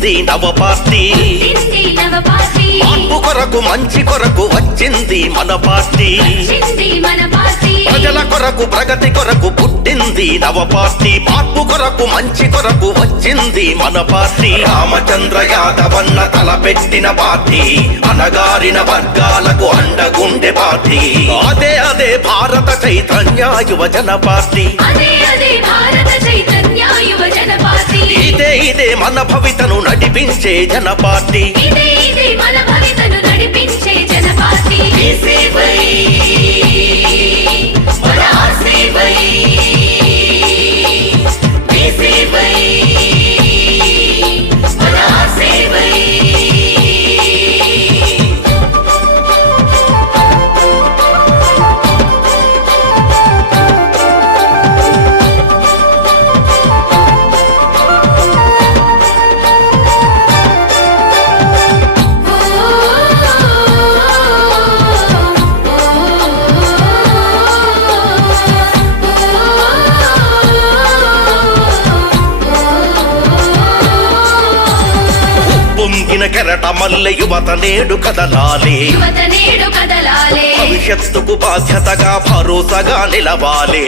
పుట్టింది నవ పార్టీ మార్పు కొరకు మంచి కొరకు వచ్చింది మన పార్టీ ప్రజల కొరకు ప్రగతి కొరకు పుట్టింది నవ పార్టీ మార్పు కొరకు మంచి కొరకు వచ్చింది మన పార్టీ రామచంద్ర యాదవన్న తలపెట్టిన పార్టీ అనగారిన వర్గాలకు అండగుండె పార్టీ అదే భారత చైతన్య యువజన పార్టీ ఇదే మన భవితను నడిపించే జన పార్టీ పొంగిన కెరట మల్లె యువత నేడు కదలాలే భవిష్యత్తుకు బాధ్యతగా భరోసాగా నిలవాలే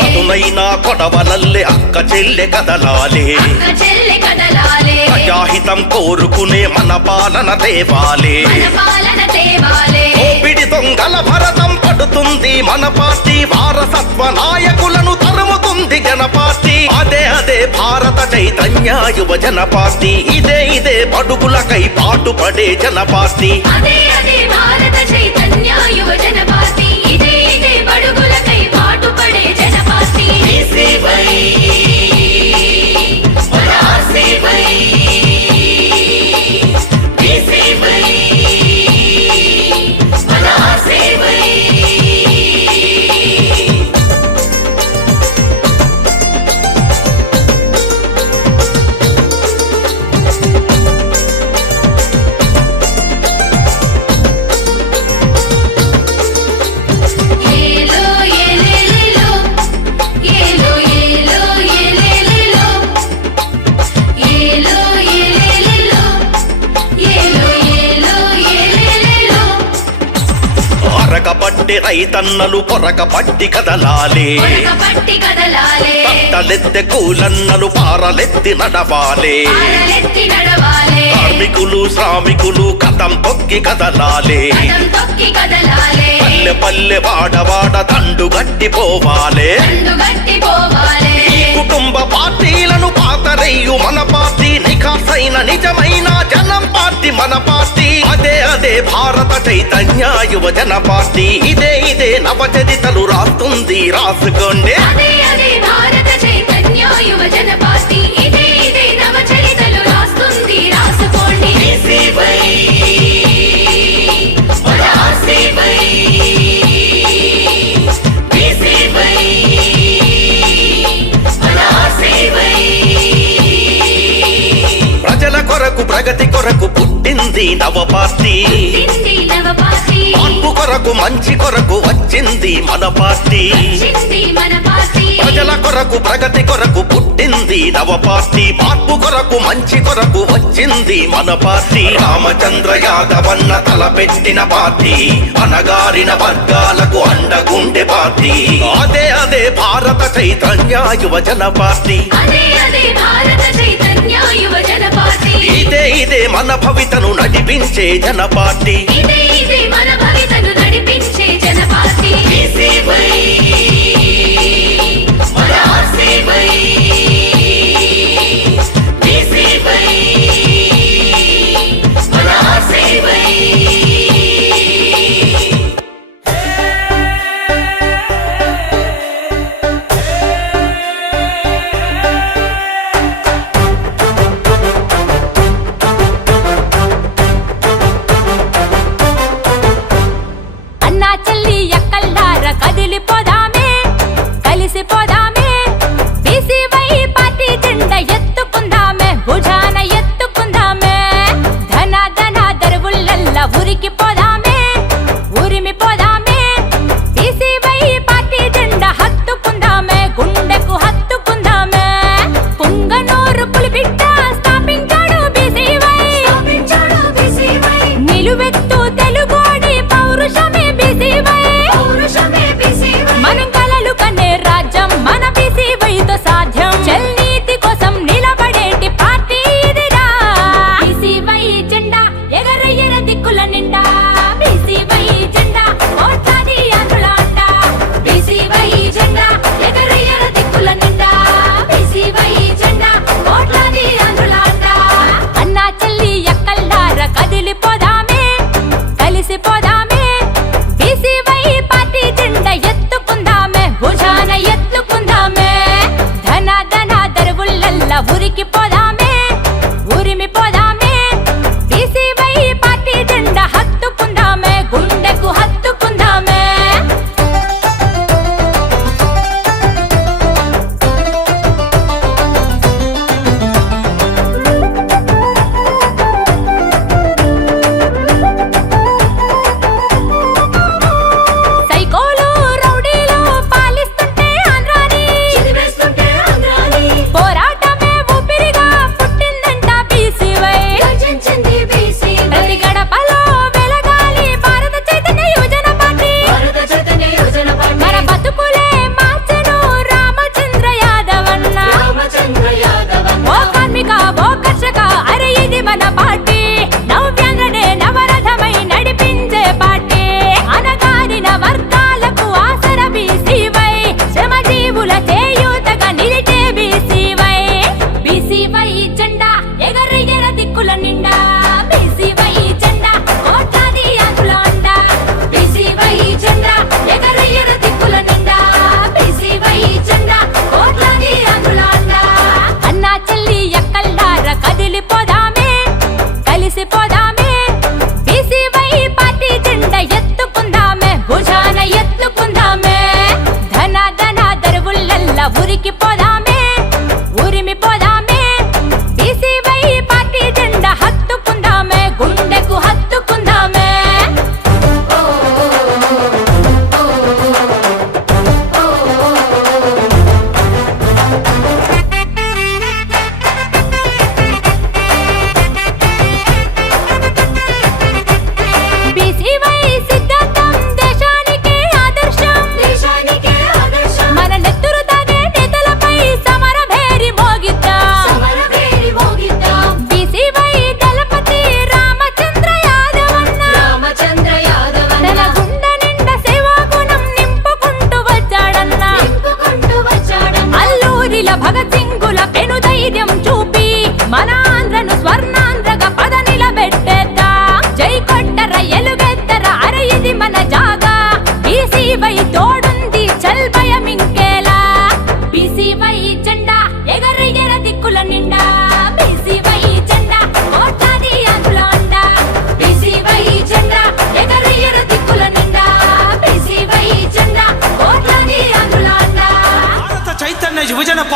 పదునైనా కొడవలల్లే అక్క చెల్లె కదలాలే ప్రజాహితం కోరుకునే మన పాలన తేవాలే ఓపిడి దొంగల భరతం పడుతుంది మన పార్టీ వారసత్వ నాయకులను తరుముతుంది జన పార్టీ అదే భారత చైతన్య యువజన పార్టీ ఇదే బడుగులకై పాటుపడే జన పార్టీ భారత చైతన్య యువజన పార్టీ ఇదే బడుగులకై పాటుపడే జన పార్టీ రైతన్నలు పొరక పట్టి కదలాలే తట్టలెత్తె కూలన్నలు పారలెత్తి నడవాలే కార్మికులు శ్రామికులు కథం తొక్కి కదలాలే పల్లె పల్లె వాడవాడ దండు గట్టిపోవాలే కుటుంబ పార్టీలను పాతరయ్యు మన పార్టీ నిఖాసైన నిజమైన జనం పార్టీ మన పార్టీ అదే భారత చైతన్య యువజన పార్టీ ఇదే నవచరితలు రాస్తుంది రాసుకోండి భారత చైతన్య యువజన పార్టీ ఇదే నవచరితలు రాస్తుంది రాసుకోండి ప్రజల కొరకు ప్రగతి కొరకు పుట్టింది నవ పార్టీ మార్పు కొరకు మంచి కొరకు వచ్చింది మన పార్టీ ప్రజల కొరకు ప్రగతి కొరకు పుట్టింది నవ పార్టీ మార్పు కొరకు మంచి కొరకు వచ్చింది మన పార్టీ రామచంద్ర యాదవన్న తలపెట్టిన పార్టీ అనగారిన వర్గాలకు అండగుండె పార్టీ అదే భారత చైతన్య యువజన పార్టీ ఇదే మన భవితను నడిపించే జన పార్టీ మన భవితను నడిపించే జన పార్టీ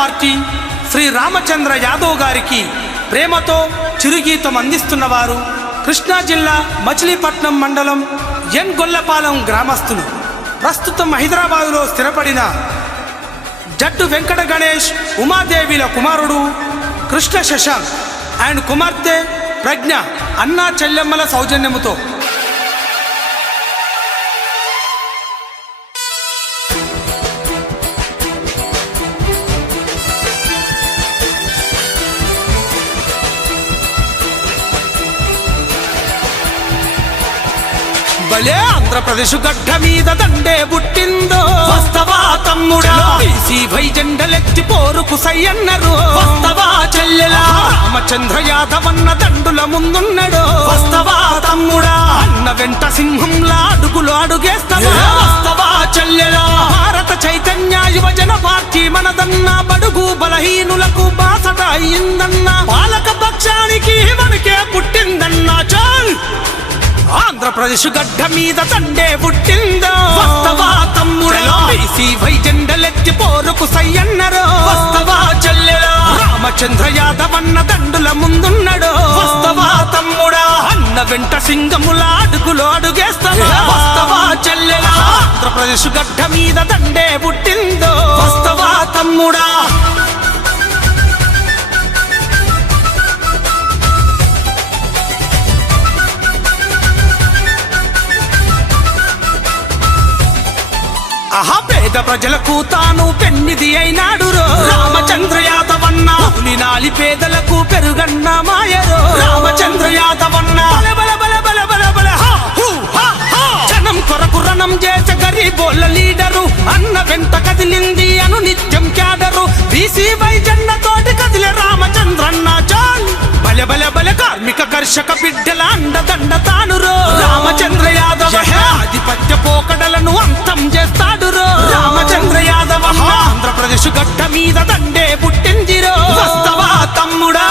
పార్టీ శ్రీ రామచంద్ర యాదవ్ గారికి ప్రేమతో చిరుగీతం అందిస్తున్నవారు కృష్ణా జిల్లా మచిలీపట్నం మండలం ఎన్ గొల్లపాలెం గ్రామస్తులు. ప్రస్తుతం హైదరాబాదులో స్థిరపడిన జట్టు వెంకట గణేష్ ఉమాదేవిల కుమారుడు కృష్ణ శశాంక్ అండ్ కుమార్తె ప్రజ్ఞ అన్నా చెల్లెమ్మల సౌజన్యముతో భలే ఆంధ్రప్రదేశ్ గడ్డ మీద దండే పుట్టిందో వస్తవా తమ్ముడా, బీసీ వై జెండలెత్తి పోరుకు సయ్యన్నరు వస్తవా చెల్లెలా, రామచంద్ర యాదవన్న దండుల ముందున్నడు వస్తవా తమ్ముడా, అన్న వెంట సింహంలా అడుగులు అడుగేస్తవా వస్తవా చెల్లెలా, భారత చైతన్య యువజన పార్టీ మనదన్న బడుగు బలహీనులకు బాసట అయిందన్న, పాలక పక్షానికి మనకే పుట్టిందన్నా చాల్, ఆంధ్రప్రదేశ్ గడ్డ మీద దండే పుట్టిందో వస్తవా తమ్ముడా, బీసీ వై జెండలెత్తి పోరుకు సయ్యన్నరు వస్తవా చెల్లెలా, రామచంద్ర యాదవన్న దండుల ముందున్నడు వస్తవా తమ్ముడా, అన్న వెంట సింగముల అడుగులు అడుగేస్తవా వస్తవా చెల్లెలా, ఆంధ్రప్రదేశ్ గడ్డ మీద దండే పుట్టిందో వస్తవా తమ్ముడా. పేద ప్రజలకు తాను పెన్నిది అయినాడు రామచంద్ర యాదవన్న, నాలి పేదలకు పెరుగన్న మాయరో రామచంద్ర యాదవన్న, జనం కొరకు రణం చేసే గరీబోళ్ళ లీడరు, అన్న వెంట కదిలింది అను నిత్యం క్యాడరు, బీసీ వై జెండా తోటి కదిలే రామచంద్రన్న చాల్, బలె బలె బలె కార్మిక కర్షక బిడ్డల అండదండ తానురో రామచంద్ర యాదవ, ఆధిపత్య పోకడలను అంతం చేస్తాడు రామచంద్ర యాదవ, ఆంధ్రప్రదేశ్ గడ్డ మీద దండే పుట్టిందిరో వస్తవా తమ్ముడా.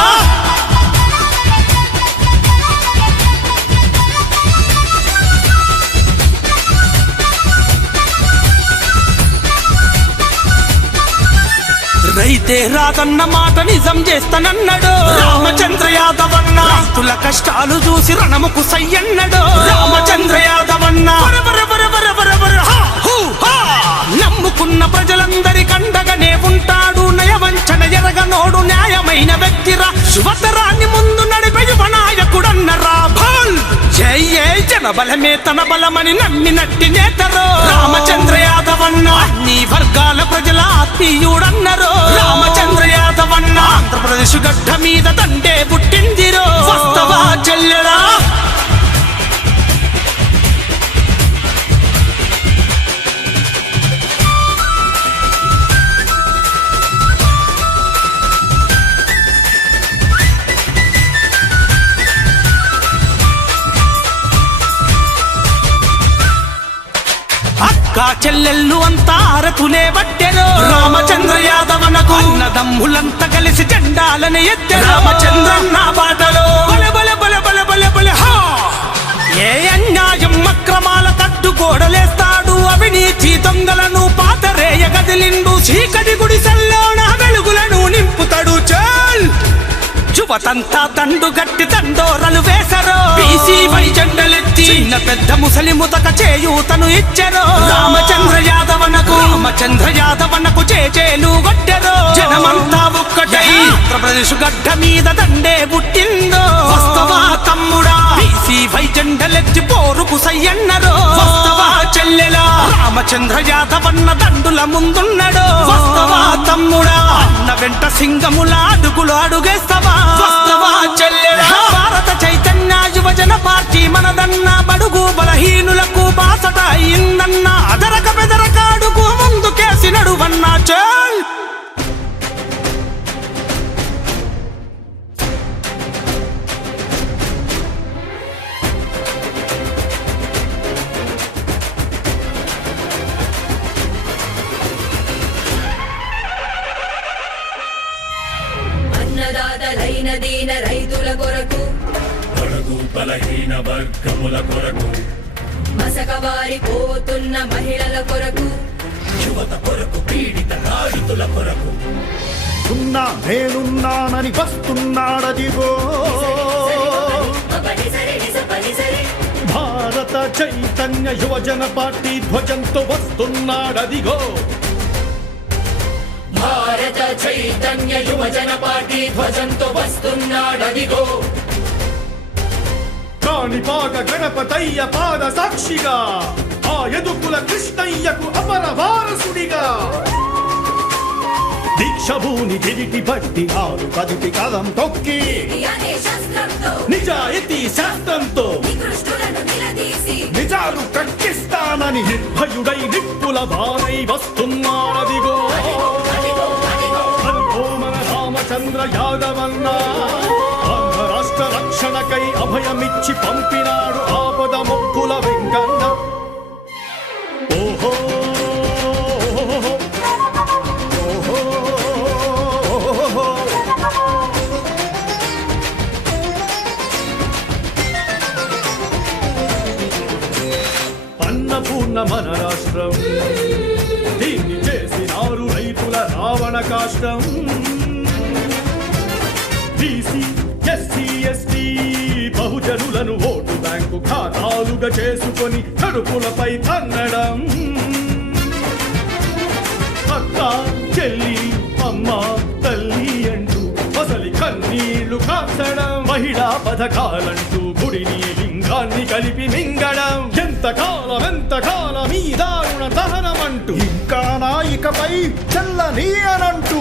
రైతే రాదన్న మాట నిజం చేస్తానన్నాడు రామచంద్ర యాదవన్న, రైతుల కష్టాలు చూసి రణముకు సయ్యన్నాడు రామచంద్ర యాదవన్న, నమ్ముకున్న ప్రజలందరి కండగానే ఉంటాడు, నయవంచన ఎరగనోడు న్యాయమైన వ్యక్తిరా, యువతరాన్ని ముందు నడిపే యువ నాయకుడన్నరా, జై జన బలమే తన బలమని నమ్మినట్టి నేతరో రామచంద్ర యాదవన్న, అన్ని వర్గాల ప్రజల ఆత్మీయుడన్నరో రామచంద్ర యాదవన్న, ఆంధ్రప్రదేశ్ గడ్డ మీద దండే పుట్టిందిరో వస్తవా చెల్లెలా. చెల్లెళ్ళు అంతా అరకులే బట్టెరో రామచంద్ర యాదవనకు, అన్నదమ్ములంతా కలిసి జెండాలని ఎత్తే రామచంద్రన్న బాటలో బలె బలె బలె బలె బలె బలె హా, ఏ అన్యాయం అక్రమాల తట్టుగోడలేస్తాడు, అవినీతి దొంగలను పాతరేయ గదిలిండు, చీకటి గుడిసెల్లోన వెలుగులను నింపుతాడు చాల్, యువతంతా దండు గట్టి దండోరలు వేసరో, బీసీ వై జెండలెత్తి చిన్న పెద్ద ముసలి ముతక చేయూతను ఇచ్చెరో రామచంద్ర యాదవనకు, రామచంద్ర యాదవనకు చేచేలు గొట్టెరో, జనమంతా ఒక్కటై ఆంధ్రప్రదేశ్ గడ్డ మీద దండే పుట్టిందో వస్తవా తమ్ముడా, బీసీ వై జెండలెత్తి పోరుకు సయ్యన్నరో వస్తవా చెల్లెలా, రామచంద్ర యాదవన్న దండుల ముందున్నడో వస్తవా తమ్ముడా, అన్న వెంట సింగముల అడుగులు అడుగేస్తవా వస్తవా చెల్లెలా, భారత చైతన్య యువజన పార్టీ మనదన్న బడుగు బలహీనులకు బాసట అయిందన్న, అదరక బెదరక అడుగు ముందుకేసి నడువన్నా చాల్. అన్నదాతలైన దీన రైతుల కొరకు, బడుగు బలహీన వర్గముల కొరకు, మసకబారిపోతున్న మహిళల కొరకు, యువత కొరకు పీడిత నారితుల కొరకు ఉన్నా నేనున్నానని వస్తున్నాడదిగో భారత చైతన్య యువజన పార్టీ ధ్వజంతో వస్తున్నాడదిగో భారత చైతన్య యువజన పార్టీ ధ్వజంతో వస్తున్నాడదిగో కాణిపాక గణపతయ్య పాద సాక్షిగా ఆ యదుకుల కృష్ణయ్యకు అపర వారసుడిగా దీక్షభూని గిరికి బట్టి ఆరు కదిటి కదం తొక్కి నిజాయితీ శాస్త్రంతో నిజాలు కక్కిస్తానని నిర్భయుడై నిప్పుల వారై వస్తున్నాడదిగో అదిగో మన రామచంద్ర యాదవన్నా ఆంధ్ర రాష్ట్ర రక్షణకై అభయమిచ్చి పంపినాడు ఆపద మొక్కుల వెంకన్న ఓహో అన్నపూర్ణ మన రాష్ట్రం దీన్ని చేసినారు రైతుల రావణ కాష్టం బీసీ ఎస్సీ ఎస్టీ బహుజనులను ఓటు బ్యాంకు ఖాతాలుగా చేసుకొని కడుపులపై తన్నడం అక్క చెల్లి అమ్మ తల్లి అంటూ అసలి కన్నీళ్లు కాచడం మహిళా పథకాలంటూ గుడిని లింగాన్ని కలిపి మింగడం ఎంతకాలం ఈ దారుణ దహనమంటూ ఇంకా నాయికపై చల్లని అనంటూ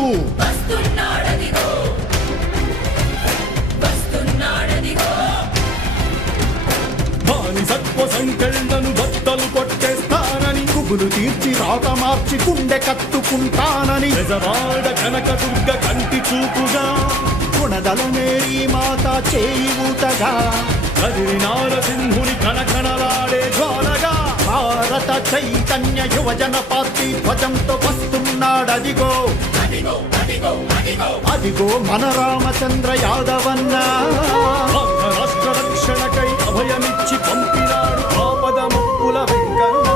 బానిసత్వ సంకెళ్లను బద్దలు కొట్టేస్తానని కుబులు తీర్చి రాత మార్చి గుండె కత్తుకుంటానని బెజవాడ కనకదుర్గ కంటి చూపుగా గుణదల మేరీ మాత చేయి ఊతగా కదిరినార సింహుని కణకణలాడే జ్వాలగా భారత చైతన్య యువజన పార్టీ ధ్వజంతో వస్తున్నాడదిగో అదిగో మన రామచంద్ర యాదవన్న రాష్ట్ర రక్షణకై అభయమిచ్చి పంపినాడు ఆపద ముక్కుల వెంకన్న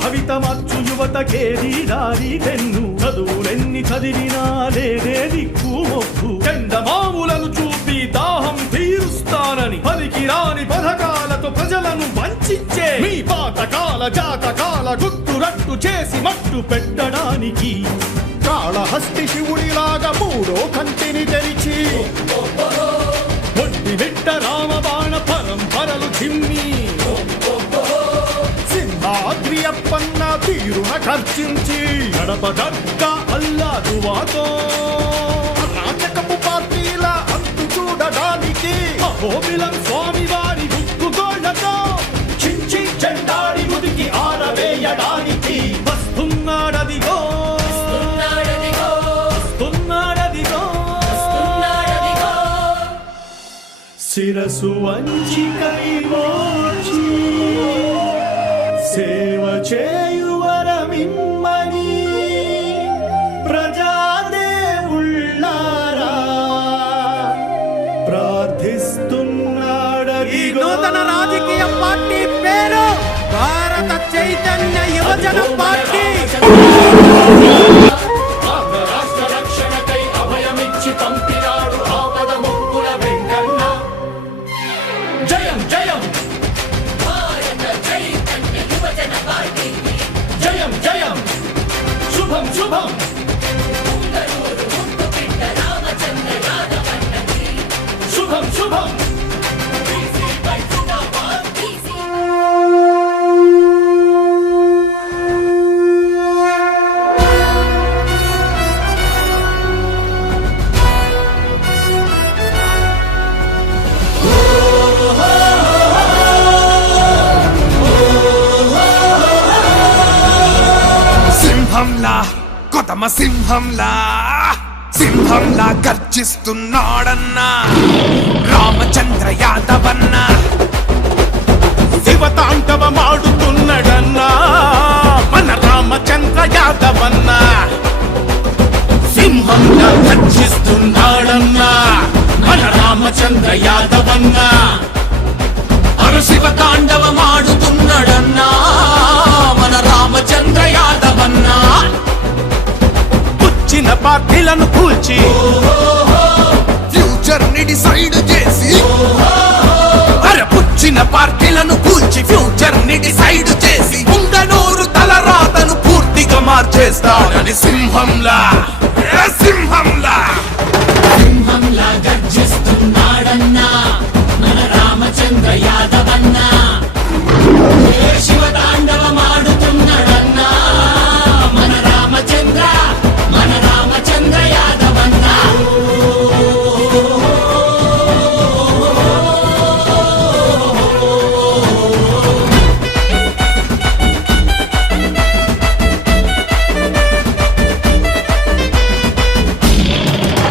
భవిత మార్చు యువతకేది దారి తెన్ను చదువులెన్ని చదివినా లేదే దిక్కు మొక్కు చందమాములను చూపి దాహం తీరుస్తానని పలికిరాని పథకాలతో ప్రజలను వంచించే మీ పాతకాల జాతకాల గుట్టురట్టు చేసి మట్టు పెట్టడానికి కాళహస్తి శివుడిలాగా మూడో కంటిని తెరిచి ఒట్టి బిడ్డ రామబాణ పరంపరలు చిమ్మి సింహాద్రియప్పన్న తీరున ఖర్చించి గడప గడ్డ అల్లాదువాతో రాజకపు పార్టీల అంతు చూడడానికి అహోబిలం స్వామి వారి గుర్తుగోళ్లతో చించి చెండాడి ముదికి ఆరవేయడానికి వస్తున్నాడదిగో శిరసు వంచి కైమోర్చి సేవ చేయువరమిమ్మని ప్రజాదేవుళ్ళారా ప్రార్థిస్తున్నాడీ నూతన రాజకీయ పార్టీ పేరు భారత చైతన్య యువజన పార్టీ రాష్ట్ర రక్షణకై అభయమిచ్చి పంపినాడు ఆపద ముక్కుల వెంకన్న జయం జయం భారత చైతన్య యువజన పార్టీ జయం జయం శుభం శుభం రామచంద్ర యాదవన్నకి శుభం శుభం సింహంలా కొతమ సింహంలా గర్జిస్తున్నాడన్నా రామచంద్ర యాదవన్నా శివతాండవ మాడుతున్నడన్నా మన రామచంద్ర యాదవ రామచంద్ర యాదవన్న శివ తాండవమాడుతున్నాడన్నా మన రామచంద్ర యాదవన్నా. పుచ్చిన పార్టీలను కూల్చి ఫ్యూచర్ ని డిసైడ్ చేసి పుచ్చిన పార్టీలను కూల్చి ఫ్యూచర్ ని డిసైడ్ చేసి ఉంగనూరు తలరాతను పూర్తిగా మార్చేస్తాడని సింహంలా సింహంలా సింహంలా గర్జిస్తున్నాడన్నా మన రామచంద్ర యాదవన్నా. శివ తాండవమాడుతున్నాడన్నా మన రామచంద్ర యాదవన్నా.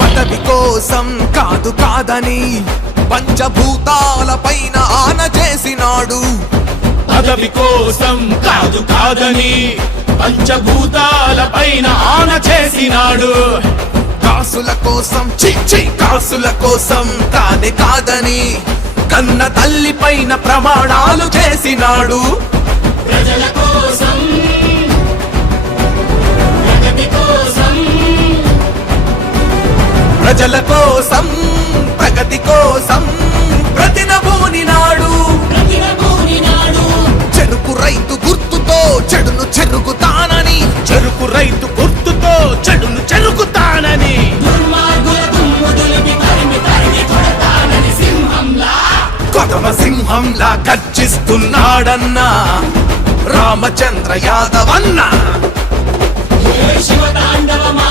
పదవి కోసం కాదు కాదని పంచభూతాల పైన ఆన చేసినాడు. పదవి కోసం కాదు కాదని పంచభూతాల పైన ఆన చేసినాడు. కాసుల కోసం చిచ్చి కాసుల కోసం కాదే కాదని కన్న తల్లి పైన ప్రమాణాలు చేసినాడు. ప్రజల కోసం ప్రగతి కోసం ప్రజల కోసం ప్రగతి కోసం ప్రతినబూనినాడు. చెరుకు రైతు గుర్తుతో చెడును చెరుగుతానని చెరుకు రైతు గుర్తుతో చెడును చెరుకుతానని దుర్మార్గుల దుమ్ము దులిపి తరిమి తరిమి కొడతానని సింహంలా కొదమ సింహంలా గర్జిస్తున్నాడన్నా రామచంద్ర యాదవన్నా. శివ తాండవమా